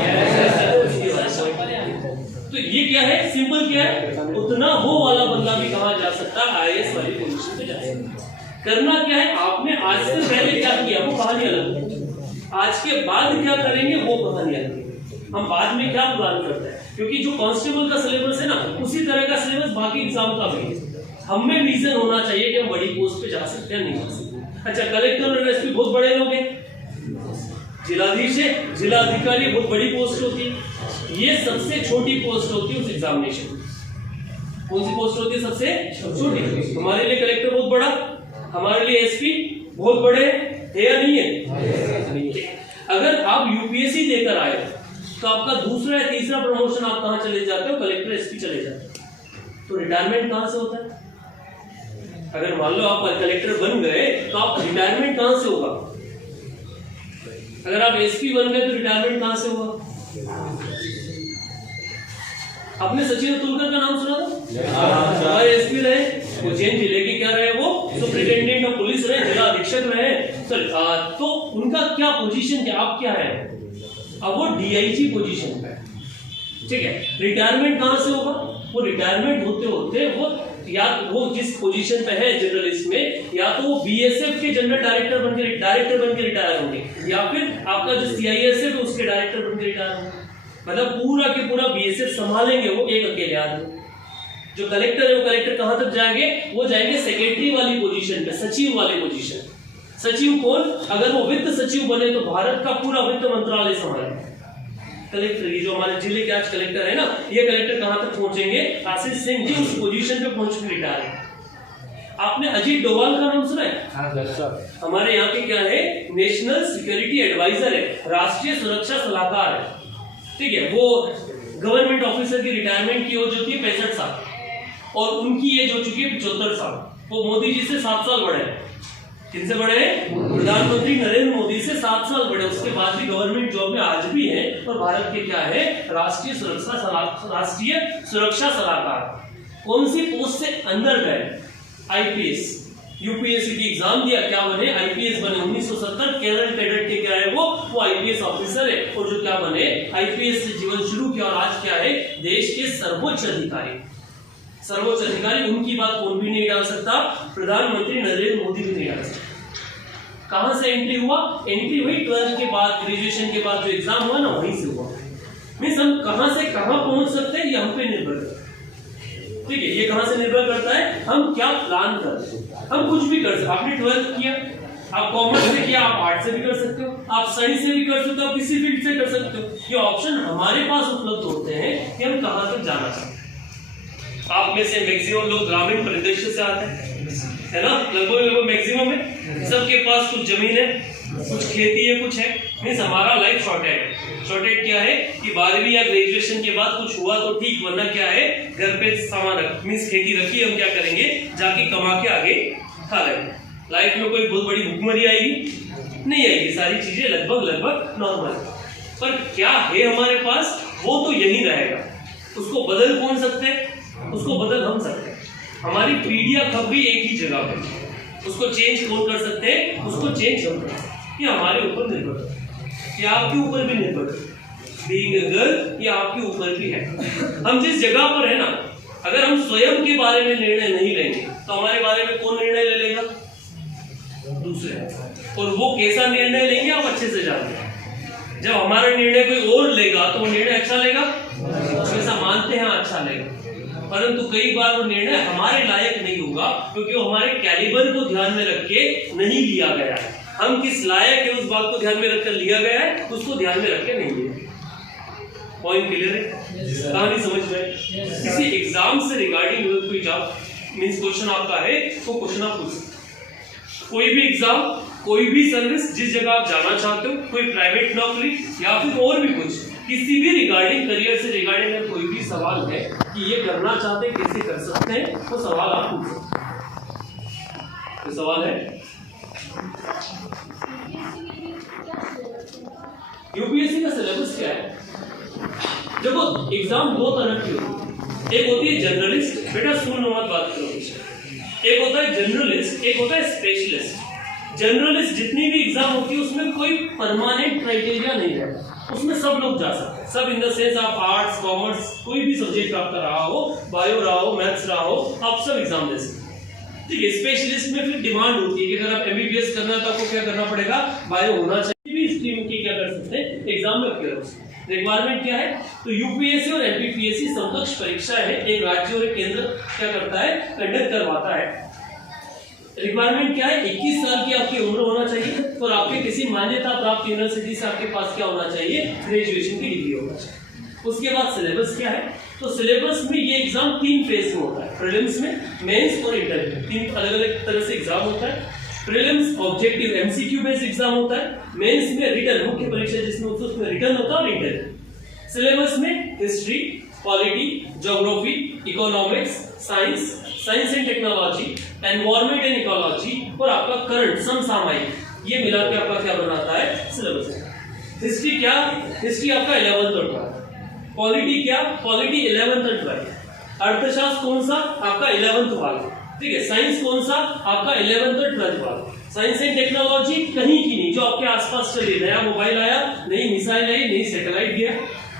तो ये क्या है? सिंपल क्या है? उतना वो वाला बंदा भी कहा जा सकता है, आईएएस वाली पोजीशन पे जा सकता है। करना क्या है? आपने आज से पहले क्या किया वो कहानी अलग, आज के बाद क्या करेंगे वो कहानी अलग। हम बाद में क्या प्लान करते हैं, क्योंकि जो कांस्टेबल का सिलेबस है ना, उसी तरह का सिलेबस बाकी एग्जाम का भी है। हमें विजन होना चाहिए कि हम बड़ी पोस्ट पे जा सकते हैं, नहीं जा सकते। अच्छा, कलेक्टर और एसपी बहुत बड़े लोग हैं, जिलाधीश है, जिलाधिकारी बहुत बड़ी पोस्ट होती है, ये सबसे छोटी पोस्ट होती है उस एग्जामिनेशन में। कौन सी पोस्ट होती है सबसे छोटी? हमारे लिए कलेक्टर बहुत बड़ा, हमारे लिए एसपी बहुत बड़े है या नहीं है? अगर आप यूपीएससी देकर आए तो आपका दूसरा या तीसरा प्रमोशन आप कहां चले जाते हो? कलेक्टर, एसपी चले जाते हो। तो रिटायरमेंट कहां से होता है? अगर मान लो आप कलेक्टर बन गए तो आप रिटायरमेंट कहां से होगा? अगर आप एसपी बन गए तो रिटायरमेंट कहां से होगा? आपने सचिन अतुलकर का नाम सुना था? हमारे एसपी रहे, उज्जैन जिले के क्या रहे? वो सुपरिटेंडेंट ऑफ पुलिस रहे, जिला अधीक्षक रहे। तो उनका क्या पोजीशन क्या, आप क्या है? अब वो डीआईजी पोजीशन पे, ठीक है। रिटायरमेंट कहां से होगा? वो रिटायरमेंट होते होते वो या वो जिस पोजीशन पे है जर्नलिस्ट में, या तो वो बीएसएफ के जनरल डायरेक्टर बन के रिटायर होंगे, या फिर आपका जो सीआईएसएफ है उसके डायरेक्टर बन के रिटायर होंगे। मतलब पूरा के पूरा बीएसएफ संभालेंगे वो एक अकेले आदमी। जो कलेक्टर है वो कलेक्टर कहां तक जाएंगे? वो जाएंगे सेक्रेटरी वाली पोजीशन पे, सचिव वाली पोजीशन। सचिव कौन? अगर वो वित्त सचिव बने तो भारत का पूरा वित्त मंत्रालय संभालेंगे। कलेक्टर, ये जो हमारे जिले के आज कलेक्टर है ना, ये कलेक्टर कहां तक पहुंचेंगे? आशीष सिंह जी उस पोजीशन पे पहुंच के रिटायर है। आपने अजीत डोभाल का नाम सुना है? हमारे यहाँ के क्या है? नेशनल सिक्योरिटी एडवाइजर है, राष्ट्रीय सुरक्षा सलाहकार है, ठीक है। वो गवर्नमेंट ऑफिसर की रिटायरमेंट की एज होती है 65 साल और उनकी एज हो चुकी है 75 साल। वो मोदी जी से 7 साल बड़े हैं। किनसे बड़े हैं? प्रधानमंत्री नरेंद्र मोदी से 7 साल बड़े। उसके बाद भी गवर्नमेंट जॉब में आज भी है और भारत के क्या है? राष्ट्रीय सुरक्षा सलाहकार। कौन सी पोस्ट से अंदर गए? आईपीएस। यूपीएससी की एग्जाम दिया, क्या बने? आईपीएस बने। 1970 केरल कैडेट के क्या है? वो आईपीएस ऑफिसर है और जो क्या बने? आईपीएस से जीवन शुरू किया और आज क्या है? देश के सर्वोच्च अधिकारी। सर्वोच्च अधिकारी, उनकी बात कौन भी नहीं डाल सकता, प्रधानमंत्री नरेंद्र मोदी भी नहीं डाल सकता। कहां से एंट्री हुआ? एंट्री हुई 12th के बाद, ग्रेजुएशन के बाद जो एग्जाम हुआ ना, वहीं से हुआ। मीन्स हम कहां से कहां पहुंच सकते हैं ये हम पे निर्भर करता है, ठीक है। ये कहां से निर्भर करता है? हम क्या प्लान करते हैं। हम कुछ भी कर सकते। आपने 12th किया, आप कॉमर्स से किया, आप आर्ट से भी कर सकते हो, आप साइंस से भी कर सकते हो, आप किसी फील्ड से कर सकते हो। ये ऑप्शन हमारे पास उपलब्ध होते हैं कि हम कहां तक जाना चाहते हैं। आप में से मैक्सिमम लोग ग्रामीण परिदृश्य से आते हैं, है ना? लगभग मैक्सिमम है। सबके पास कुछ जमीन है, कुछ खेती है, कुछ है। मीन्स हमारा लाइफ शॉर्टेड है। शॉर्टेड क्या है कि 12वीं या ग्रेजुएशन के बाद कुछ हुआ तो ठीक, वरना क्या है? घर पे सामान रख, मीन्स खेती रखी, हम क्या करेंगे? जाके कमा के आगे खा लेंगे। लाइफ में कोई बहुत बड़ी भुखमरी आएगी? नहीं आएगी। सारी चीजें लगभग नॉर्मल। पर क्या है हमारे पास? वो तो यही रहेगा। उसको बदल कौन सकते हैं? उसको बदल हम सकते हैं। हमारी पीढ़ियां कब भी एक ही जगह पे, उसको चेंज कौन कर सकते हैं? उसको चेंज हम कर सकते हैं। ये हमारे ऊपर निर्भर करता है, ये आपके ऊपर भी निर्भर करता है। बीइंग अ गर्ल, ये आपके ऊपर भी है। हम जिस जगह पर है ना, अगर हम स्वयं के बारे में निर्णय नहीं लेंगे तो हमारे बारे में कौन निर्णय ले लेगा? दूसरे। और वो कैसा निर्णय लेंगे आप अच्छे से जानते हैं। जब हमारा निर्णय कोई और लेगा तो वो निर्णय अच्छा लेगा, ऐसा मानते हैं अच्छा लेगा, परंतु कई बार वो निर्णय हमारे लायक नहीं होगा क्योंकि वो हमारे कैलिबर को ध्यान में रख के नहीं लिया गया है। हम किस लायक है उस बात को ध्यान में रखकर लिया गया है, उसको ध्यान में रख के नहीं लिया। पॉइंट क्लियर है? कहानी समझ में? किसी एग्जाम से रिगार्डिंग कोई जॉब मींस क्वेश्चन आपका है तो क्वेश्चन आप पूछ सकते। कोई भी एग्जाम, कोई भी सर्विस, जिस जगह आप जाना चाहते हो, कोई प्राइवेट नौकरी या फिर और भी कुछ, किसी भी रिगार्डिंग करियर से रिगार्डिंग अगर कोई भी सवाल है कि ये करना चाहते हैं कैसे कर सकते हैं, वो सवाल आप पूछ सकते हैं। कोई सवाल है? यूपीएससी का सिलेबस क्या है? देखो एग्जाम दो तरह की होती है, एक होती है जर्नलिस्ट, बेटा सुन मत बात करो, एक होता है जर्नलिस्ट, एक होता है स्पेशलिस्ट। जर्नलिस्ट जितनी भी एग्जाम होती है उसमें कोई परमानेंट क्राइटेरिया नहीं है, उसमें सब लोग जा सकते हैं, सब इन द सेंस आप आर्ट्स कॉमर्स कोई भी सब्जेक्ट आपका रहा हो, बायो रहा हो, मैथ्स रहा हो, आप सब एग्जाम दे सकते हैं। ठीक है, स्पेशलिस्ट में फिर डिमांड होती है कि अगर आप एमबीबीएस करना है तो आपको क्या करना पड़ेगा, बायो होना चाहिए, भी स्ट्रीम की क्या कर सकते हैं, एग्जाम में क्लियर हो सकते हैं। रिक्वायरमेंट क्या है? तो यूपीएससी और एमपीपीएससी समकक्ष परीक्षा है, एक राज्य और एक केंद्र क्या करता है, कंडक्ट करवाता है। रिक्वायरमेंट क्या है? 21 साल की आपकी उम्र होना चाहिए और आपके किसी मान्यता प्राप्त यूनिवर्सिटी से आपके पास क्या होना चाहिए, ग्रेजुएशन की डिग्री होना चाहिए। उसके बाद सिलेबस क्या है? तो सिलेबस में ये एग्जाम 3 फेज में होता है, प्रीलिम्स में, मेंस और इंटरव्यू, 3 अलग अलग तरह से एग्जाम होता है। Prelims objective MCQ based exam होता है, मेंस में रिटन मुख्य परीक्षा जिसमें होता है उसमें रिटन होता है और इंटरव्यू। सिलेबस में history, polity, geography, economics, science, science and technology, environment and ecology और आपका करंट समसामयिक, ये मिला के आपका क्या बनाता है, सिलेबस है। हिस्ट्री क्या? हिस्ट्री आपका 11th और 12th। पॉलिटी क्या? पॉलिटी 11th और 12th। अर्थशास्त्र कौन सा? आपका 11th वाला। ठीक है, साइंस कौन सा? आपका 11th और 12th वाला। साइंस एंड टेक्नोलॉजी कहीं की नहीं, जो आपके आसपास चली, नया मोबाइल आया, नई मिसाइल आई, नई सैटेलाइट गया।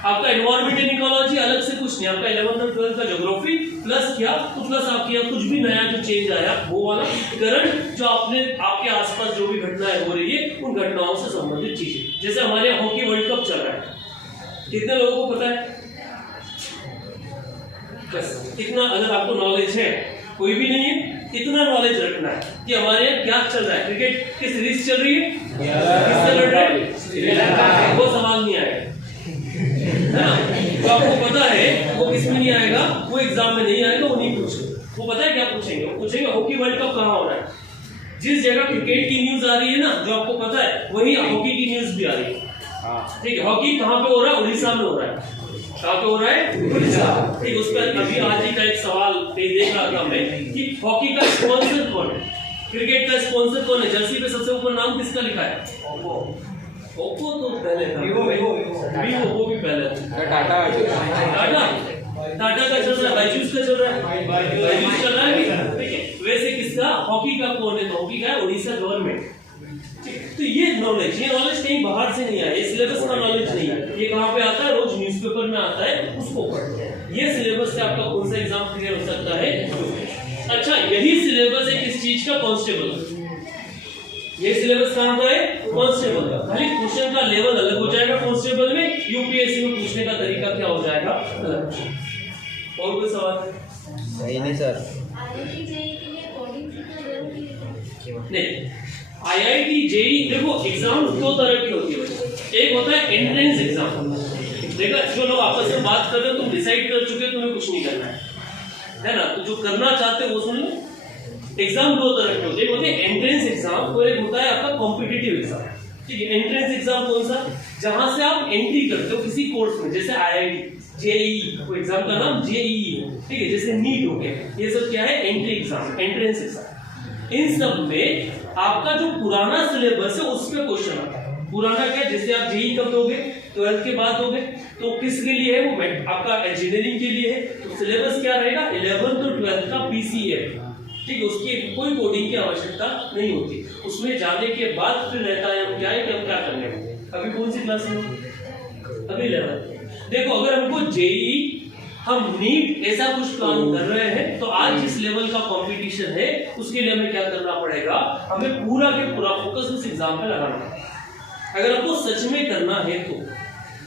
आपका एनवायरमेंट एंड इकोलॉजी अलग से कुछ नहीं, आपका 11th और 12th का ज्योग्राफी प्लस क्या, तो प्लस आपके यहाँ कुछ भी नया जो चेंज आया वो वाला। करंट जो आपके आसपास जो भी घटनाएं हो रही है उन घटनाओं से संबंधित चीजें, जैसे हमारे यहाँ हॉकी वर्ल्ड कप चल रहा है, कितने लोगों को पता है? कितना? अगर आपको नॉलेज है, कोई भी नहीं है, इतना नॉलेज रखना है कि हमारे यहाँ क्या चल रहा है, क्रिकेट की सीरीज चल रही है, किससे लड़ रहे हैं, वो सवाल नहीं आएगा, है ना? तो आपको पता है वो किसमें नहीं आएगा, वो एग्जाम में नहीं आएगा, वो नहीं पूछेंगे। वो पता है क्या पूछेंगे? वो पूछेंगे हॉकी वर्ल्ड कप कहाँ हो रहा है। जिस जगह क्रिकेट की न्यूज आ रही है ना, जो आपको पता है, वही हॉकी की न्यूज भी आ रही है। ठीक है, हॉकी कहाँ पे हो रहा है? उड़ीसा में हो रहा है। कहाँ पे हो रहा है? उड़ीसा। ठीक, उस पर अभी आज ही का एक सवाल देख रहा था मैं कि हॉकी का स्पॉन्सर कौन है, क्रिकेट का स्पॉन्सर कौन है, जर्सी पे सबसे ऊपर नाम किसका लिखा है? ओप्पो तो पहले था, वीवो वो भी पहले था, टाटा का चल रहा है, बायजूस का चल रहा है, बायजूस चल रहा है। ठीक है, वैसे किसका हॉकी का कौन है? तो हॉकी का है उड़ीसा गवर्नमेंट। तो ये नॉलेज कहीं बाहर से नहीं आया, ये सिलेबस का नॉलेज नहीं है, ये कहाँ पे आता है? रोज न्यूज़पेपर में आता है, उसको पढ़ते हैं। ये सिलेबस से आपका कौन सा एग्जाम क्लियर हो सकता है? अच्छा, यही सिलेबस है किस चीज का? कांस्टेबल। ये सिलेबस कहाँ का है? कांस्टेबल का। खाली क्वेश्चन का लेवल अलग हो जाएगा कांस्टेबल में, यूपीएससी में पूछने का तरीका क्या हो जाएगा, अलग। और कोई सवाल? नहीं नहीं सर, नहीं, आईआईटी जेई देखो एग्जाम 2 तरह की होती है। एक होता है एंट्रेंस एग्जाम, देखा जो लोग आपस में बात कर रहे हो, तुम डिसाइड कर चुके हो तुम्हें कुछ नहीं करना है ना, तो जो करना चाहते हो वो सुन लो। एग्जाम 2 तरह के होते हैं, एक होते हैं एंट्रेंस एग्जाम और एक होता है आपका कॉम्पिटिटिव एग्जाम। ठीक है, एंट्रेंस एग्जाम कौन सा? जहां से आप एंट्री करते हो किसी कोर्स में, जैसे आईआईटी, जेईई, वो एग्जाम का नाम जेईई है। ठीक है, जैसे नीट हो गया, ये सब क्या है? Entry exam, entrance exam. इन सब में आपका जो पुराना सिलेबस है उस पे क्वेश्चन आता है। पुराना क्या? जैसे आप जेईई कब दोगे? 12th के बाद दोगे, तो किसके लिए है वो? आपका इंजीनियरिंग के लिए है। तो सिलेबस क्या रहेगा? 11th और 12th का पीसीएम। ठीक है, उसकी कोई कोडिंग की आवश्यकता नहीं होती। उसमें जाने के बाद फिर रहता है हम क्या है कि हम क्या करने वाले। अभी कौन सी क्लास में? अभी 11th। देखो, अगर हमको जेईई, हम नीट ऐसा कुछ प्लान कर रहे हैं, तो आज जिस लेवल का कंपटीशन है उसके लिए हमें क्या करना पड़ेगा? हमें पूरा के पूरा फोकस उस एग्जाम पे लगाना पड़ेगा। अगर हमको सच में करना है तो,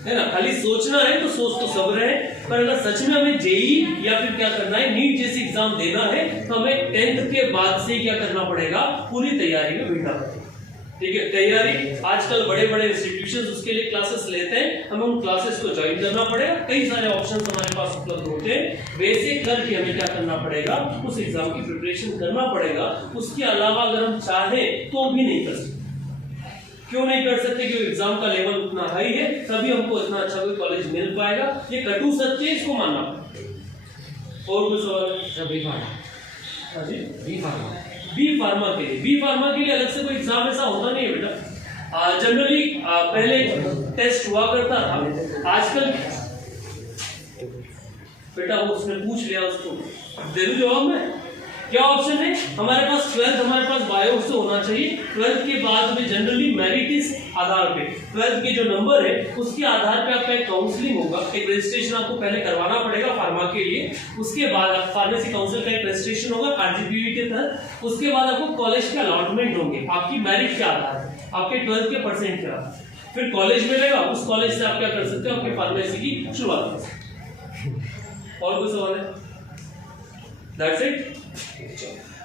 है ना, खाली सोचना है तो सोच तो सब रहे, पर अगर सच में हमें जेईई या फिर क्या करना है, नीट जैसी एग्जाम देना है, तो हमें 10th के बाद से क्या करना पड़ेगा? पूरी तैयारी में बैठना पड़ेगा। ठीक है, तैयारी आजकल बड़े बड़े इंस्टीट्यूशंस उसके लिए क्लासेस लेते हैं, हमें उन क्लासेस को ज्वाइन करना पड़ेगा। कई सारे ऑप्शंस हमारे पास उपलब्ध होते हैं, बेसिक करके हमें क्या करना पड़ेगा? उस एग्जाम की प्रिपरेशन करना पड़ेगा। उसके अलावा अगर हम चाहें तो भी नहीं कर सकते। क्यों नहीं कर सकते? क्योंकि एग्जाम का लेवल उतना हाई है, तभी हमको इतना अच्छा कोई कॉलेज मिल पाएगा। ये कटु सत्य है, इसको मानना पड़ेगा। और कुछ सवाल? बी फार्मा बी फार्मा के लिए अलग से कोई एग्जाम ऐसा होता नहीं है बेटा। जनरली पहले टेस्ट हुआ करता था, आजकल बेटा वो उसने पूछ लिया, उसको दे दूं जवाब में? क्या ऑप्शन है हमारे पास? 12th हमारे पास बायो से होना चाहिए। 12th के बाद में जनरली मेरिट आधार पे 12th के जो नंबर है उसके आधार पे आपका एक काउंसलिंग होगा, एक रजिस्ट्रेशन आपको पहले करवाना पड़ेगा फार्मा के लिए। उसके बाद फार्मेसी काउंसिल का एक रजिस्ट्रेशन होगा आरजीपीवी के तहत। उसके बाद आपको कॉलेज के अलॉटमेंट होंगे आपकी मेरिट के आधार पे, आपके 12th के परसेंट के आधार। फिर कॉलेज मिलेगा, उस कॉलेज से आप क्या कर सकते हो, आपकी फार्मेसी की शुरुआत कर सकते हो। और कोई सवाल है? That's it?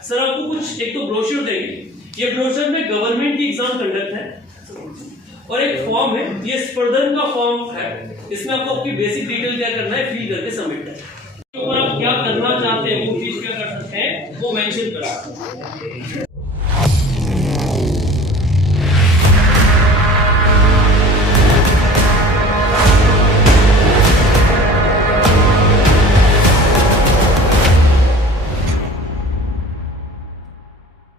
सर आपको कुछ एक तो ब्रोशर देंगे, ये ब्रोशर में गवर्नमेंट की एग्जाम कंडक्ट है और एक फॉर्म है, ये स्पर्धन का फॉर्म है। इसमें आपको अपनी बेसिक डिटेल क्या करना है, फिल करके सबमिट करना है। और आप क्या करना चाहते हैं वो चीज क्या कर सकते हैं, वो मेंशन करा।